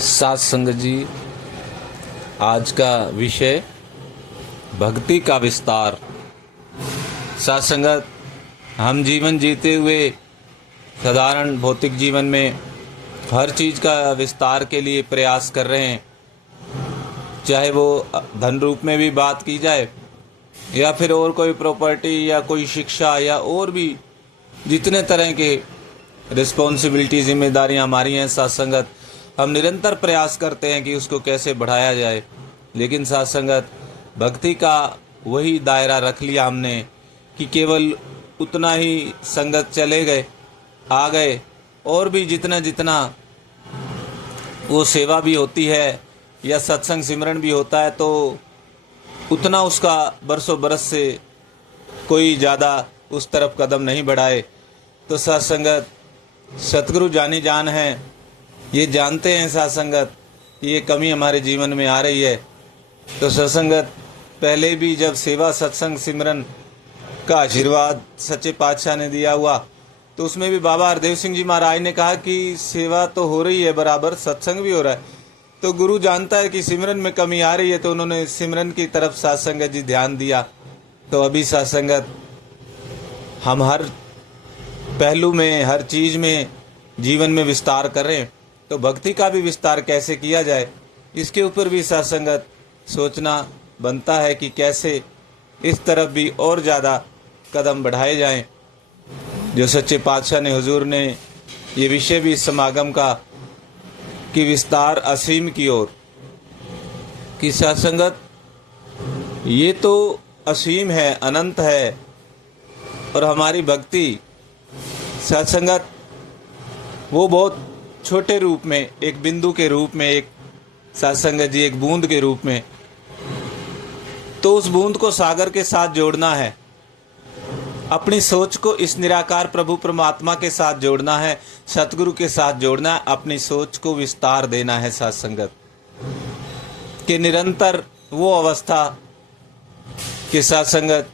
सात संगत जी, आज का विषय भक्ति का विस्तार। सात संगत, हम जीवन जीते हुए साधारण भौतिक जीवन में हर चीज़ का विस्तार के लिए प्रयास कर रहे हैं, चाहे वो धन रूप में भी बात की जाए या फिर और कोई प्रॉपर्टी या कोई शिक्षा या और भी जितने तरह के रिस्पॉन्सिबिलिटी जिम्मेदारियां हमारी हैं। सात संगत, हम निरंतर प्रयास करते हैं कि उसको कैसे बढ़ाया जाए, लेकिन सात संगत भक्ति का वही दायरा रख लिया हमने कि केवल उतना ही संगत चले गए आ गए, और भी जितना जितना वो सेवा भी होती है या सत्संग सिमरन भी होता है, तो उतना उसका बरसों बरस से कोई ज़्यादा उस तरफ कदम नहीं बढ़ाए। तो सत्संगत, सतगुरु जानी जान है, ये जानते हैं सत्संगत ये कमी हमारे जीवन में आ रही है। तो सत्संगत, पहले भी जब सेवा सत्संग सिमरन का आशीर्वाद सच्चे पातशाह ने दिया हुआ, तो उसमें भी बाबा हरदेव सिंह जी महाराज ने कहा कि सेवा तो हो रही है बराबर, सत्संग भी हो रहा है, तो गुरु जानता है कि सिमरन में कमी आ रही है, तो उन्होंने सिमरन की तरफ सत्संगत जी ध्यान दिया। तो अभी सत्संगत हम हर पहलू में, हर चीज़ में जीवन में विस्तार कर रहे हैं, तो भक्ति का भी विस्तार कैसे किया जाए, इसके ऊपर भी सत्संगत सोचना बनता है कि कैसे इस तरफ भी और ज़्यादा कदम बढ़ाए जाएं। जो सच्चे पातशाह ने, हुजूर ने ये विषय भी इस समागम का कि विस्तार असीम की ओर, कि सत्संगत ये तो असीम है, अनंत है, और हमारी भक्ति सत्संगत वो बहुत छोटे रूप में, एक बिंदु के रूप में, एक सत्संगत जी एक बूंद के रूप में, तो उस बूंद को सागर के साथ जोड़ना है, अपनी सोच को इस निराकार प्रभु परमात्मा के साथ जोड़ना है, सतगुरु के साथ जोड़ना है, अपनी सोच को विस्तार देना है सत्संगत कि निरंतर वो अवस्था कि सत्संगत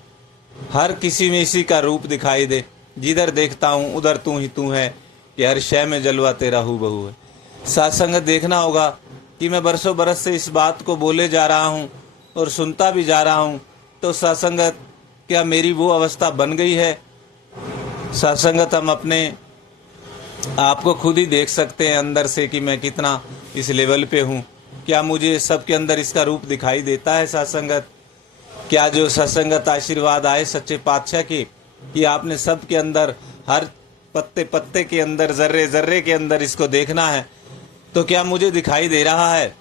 हर किसी में इसी का रूप दिखाई दे, जिधर देखता हूँ उधर तू ही तू है, कि हर शय में जलवा तेरा हूँ बहू है। सत्संगत देखना होगा कि मैं बरसों बरस से इस बात को बोले जा रहा हूँ और सुनता भी जा रहा हूँ, तो सत्संगत क्या मेरी वो अवस्था बन गई है? सत्संगत हम अपने आप को खुद ही देख सकते हैं अंदर से कि मैं कितना इस लेवल पे हूँ। क्या मुझे सबके अंदर इसका रूप दिखाई देता है सत्संगत? क्या जो सत्संगत आशीर्वाद आए सच्चे पातशाह की कि आपने सबके अंदर, हर पत्ते पत्ते के अंदर, जर्रे जर्रे के अंदर इसको देखना है, तो क्या मुझे दिखाई दे रहा है?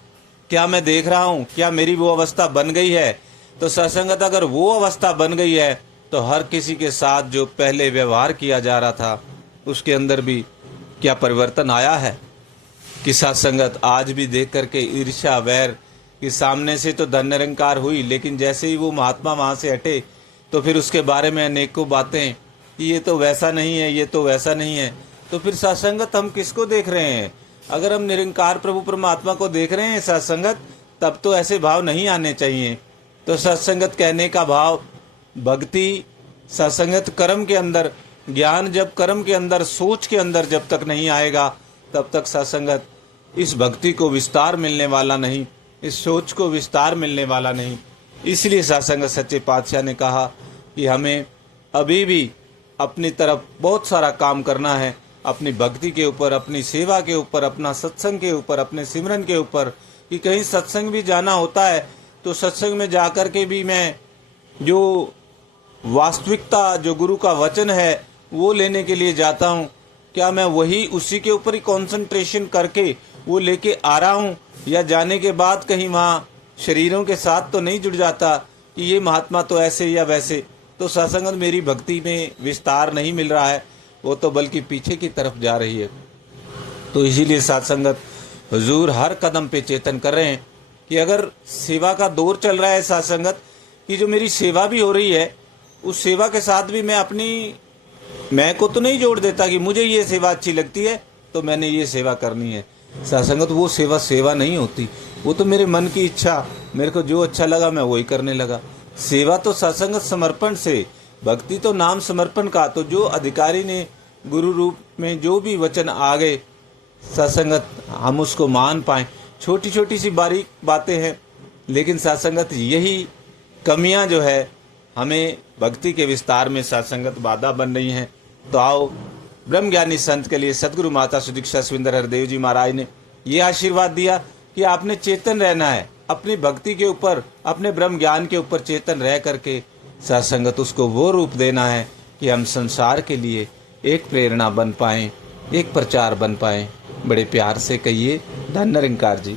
क्या मैं देख रहा हूँ? क्या मेरी वो अवस्था बन गई है? तो सत्संगत अगर वो अवस्था बन गई है, तो हर किसी के साथ जो पहले व्यवहार किया जा रहा था उसके अंदर भी क्या परिवर्तन आया है? कि सत्संगत आज भी देख करके ईर्ष्या वैर कि सामने से तो धन निरंकार हुई, लेकिन जैसे ही वो महात्मा वहाँ से हटे तो फिर उसके बारे में अनेकों बातें कि ये तो वैसा नहीं है, ये तो वैसा नहीं है। तो फिर सत्संगत हम किसको देख रहे हैं? अगर हम निरंकार प्रभु परमात्मा को देख रहे हैं सत्संगत, तब तो ऐसे भाव नहीं आने चाहिए। तो सत्संगत कहने का भाव भक्ति, सत्संगत कर्म के अंदर, ज्ञान जब कर्म के अंदर, सोच के अंदर जब तक नहीं आएगा, तब तक सत्संगत इस भक्ति को विस्तार मिलने वाला नहीं, इस सोच को विस्तार मिलने वाला नहीं। इसलिए सत्संगत सच्चे पातशाह ने कहा कि हमें अभी भी अपनी तरफ बहुत सारा काम करना है, अपनी भक्ति के ऊपर, अपनी सेवा के ऊपर, अपना सत्संग के ऊपर, अपने सिमरन के ऊपर। कि कहीं सत्संग भी जाना होता है तो सत्संग में जाकर के भी मैं जो वास्तविकता, जो गुरु का वचन है वो लेने के लिए जाता हूँ। क्या मैं वही उसी के ऊपर ही कंसंट्रेशन करके वो लेके आ रहा हूँ, या जाने के बाद कहीं वहाँ शरीरों के साथ तो नहीं जुड़ जाता कि ये महात्मा तो ऐसे या वैसे? तो सत्संगत मेरी भक्ति में विस्तार नहीं मिल रहा है, वो तो बल्कि पीछे की तरफ जा रही है। तो इसीलिए सत्संगत हुजूर हर कदम पे चेतन कर रहे हैं कि अगर सेवा का दौर चल रहा है सत्संगत, कि जो मेरी सेवा भी हो रही है, उस सेवा के साथ भी मैं अपनी मैं को तो नहीं जोड़ देता कि मुझे ये सेवा अच्छी लगती है तो मैंने ये सेवा करनी है। सत्संगत वो सेवा सेवा नहीं होती, वो तो मेरे मन की इच्छा, मेरे को जो अच्छा लगा मैं वही करने लगा। सेवा तो सत्संगत समर्पण से, भक्ति तो नाम समर्पण का। तो जो अधिकारी ने गुरु रूप में जो भी वचन आ गए सत्संगत हम उसको मान पाएँ। छोटी छोटी सी बारीक बातें हैं, लेकिन सत्संगत यही कमियां जो है हमें भक्ति के विस्तार में सत्संगत बाधा बन रही हैं। तो आओ, ब्रह्मज्ञानी संत के लिए सदगुरु माता सुदीक्षा सुविंदर हरदेव जी महाराज ने ये आशीर्वाद दिया कि आपने चेतन रहना है, अपनी भक्ति के ऊपर, अपने ब्रह्म ज्ञान के ऊपर चेतन रह करके सत्संगत उसको वो रूप देना है कि हम संसार के लिए एक प्रेरणा बन पाएं, एक प्रचार बन पाएं। बड़े प्यार से कहिए, धन निरंकार जी।